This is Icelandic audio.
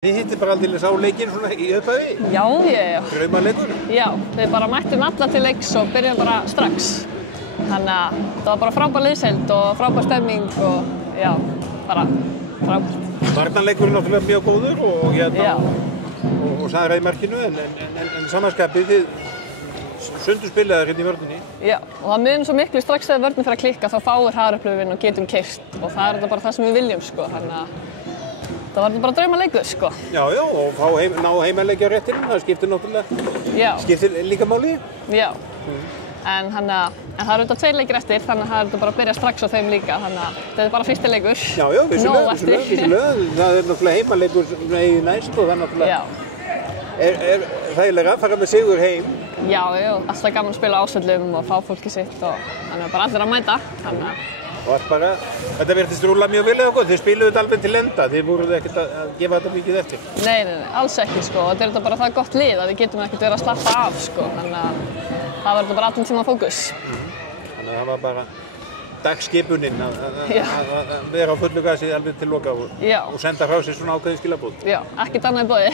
Þið hittir bara aldrei sá leikinn svona í upphafi? Já. Draumaleikur? Já, við bara mættum alla til leiks og byrjum bara strax. Þannig að það var bara frábær liðsheild og frábær stemming og já, bara frábært. Varnarleikurinn náttúrulega mjög góður og sagði í markinu en samanskapið þið sundurspilaðir hérna í vörninni. Já, og það munar svo miklu strax þegar vörnin fer að klikka þá fáir hraðarupplifun og getum keyrt og það er bara það sem við viljum sko, þannig að það var bara draumaleikur sko. Já, og ná heimaleiki á réttinum, það skiptir náttúrulega, skiptir líka máli. Já, en það eru auðvitað 2 leikir eftir, þannig að það er bara að byrja strax á þeim líka, þannig að þetta er bara fyrsti leikur. Já, vissulega, það er náttúrulega heimaleikur í næst og það náttúrulega er þægilega að fara með sigur heim. Já, alltaf gaman að spila ásvöllum og fá fólki sitt og þannig að bara allir að mæta, þannig að Þetta virtist rúlla mjög vel eða okkur, þið spiluðu þetta alveg til enda, þið voruð ekkert að gefa þetta mikið eftir. Nei, alls ekki sko, þetta er bara það gott lið að við getum ekkert verið að slappa af sko, þannig að það var bara allan tíma fókus. Þannig að það var bara dagskipunin að vera á fullu gasi alveg til loka og senda frá sér svona ákveðin skilaboð. Já, ekkert annað í boði.